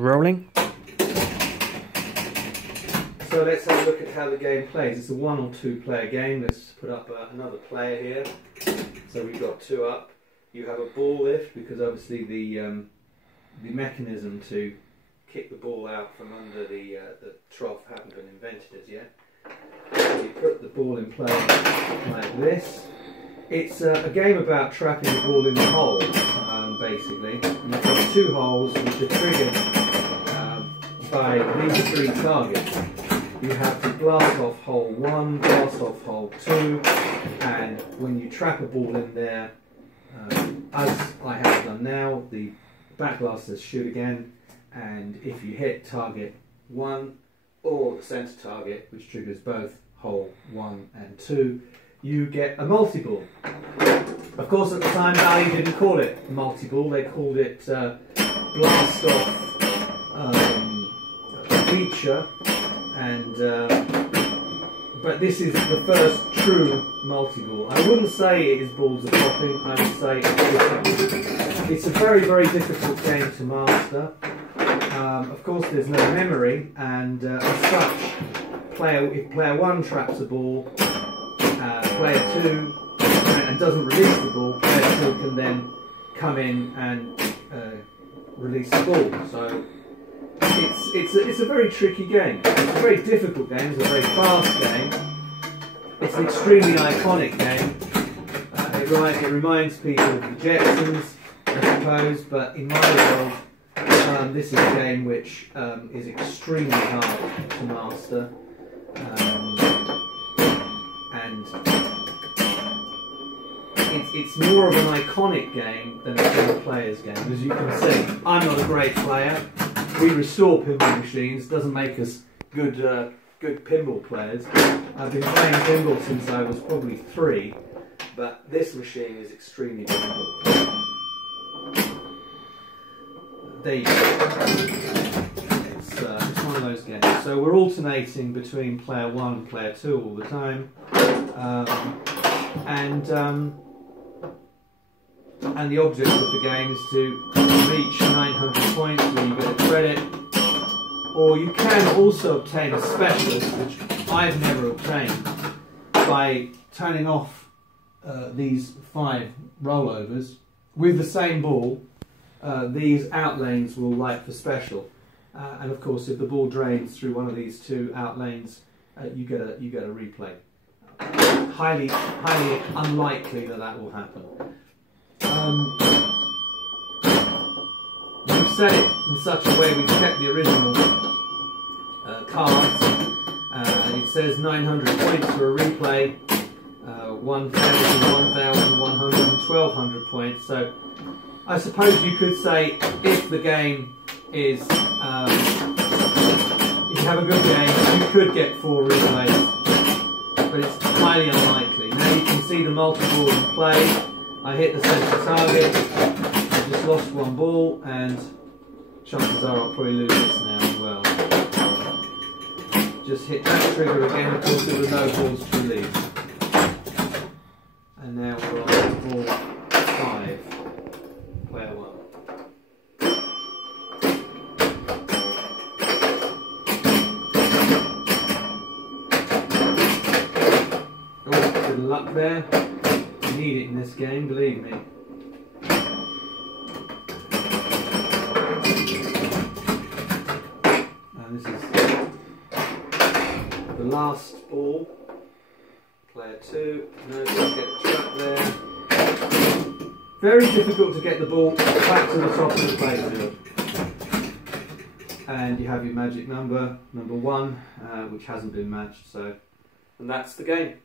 Rolling. So let's have a look at how the game plays. It's a 1 or 2 player game. Let's put up another player here. So we've got 2 up. You have a ball lift because obviously the mechanism to kick the ball out from under the trough hasn't been invented as yet. So you put the ball in play like this. It's a game about trapping the ball in the hole, basically. You've got 2 holes which are triggered by these 3 targets. You have to blast off hole 1, blast off hole 2, and when you trap a ball in there, as I have done now, the back blast says shoot again, and if you hit target 1 or the centre target, which triggers both hole 1 and 2, you get a multi-ball. Of course, at the time, Bally didn't call it multi-ball; they called it blast off feature, and but this is the first true multi-ball. I wouldn't say it is balls are popping. I would say it's a very, very difficult game to master. Of course, there's no memory, and as such, if player 1 traps a ball, player 2 and doesn't release the ball, player 2 can then come in and release the ball. So it's a very tricky game. It's a very difficult game. It's a very fast game. It's an extremely iconic game. It reminds people of the Jetsons, I suppose, but in my world, this is a game which is extremely hard to master. And it's more of an iconic game than a single player's game. As you can see, I'm not a great player. We restore pinball machines. Doesn't make us good pinball players. I've been playing pinball since I was probably 3, but this machine is extremely difficult. There you go. It's one of those games. So we're alternating between player 1 and player 2 all the time, and the object of the game is to reach 900 points where you get a credit, or you can also obtain a special, which I've never obtained, by turning off these 5 rollovers with the same ball. These out lanes will light for special, and of course, if the ball drains through one of these 2 out lanes, you get a replay. Highly unlikely that will happen. We've set it in such a way we've kept the original cards. It says 900 points for a replay, 1,000, 1,100 and 1,200 points. So I suppose you could say if the game is, if you have a good game, you could get 4 replays, but it's highly unlikely. Now you can see the multi-ball in play. I hit the centre target, I just lost 1 ball, and chances are I'll probably lose this now as well. Just hit that trigger again, of course there were no balls to release. And now we're on ball 5, player 1. Oh, good luck there. Need it in this game, believe me. And this is the last ball. Player 2. No, don't get a trap there. Very difficult to get the ball back to the top of the playfield. And you have your magic number 1, which hasn't been matched. So, and that's the game.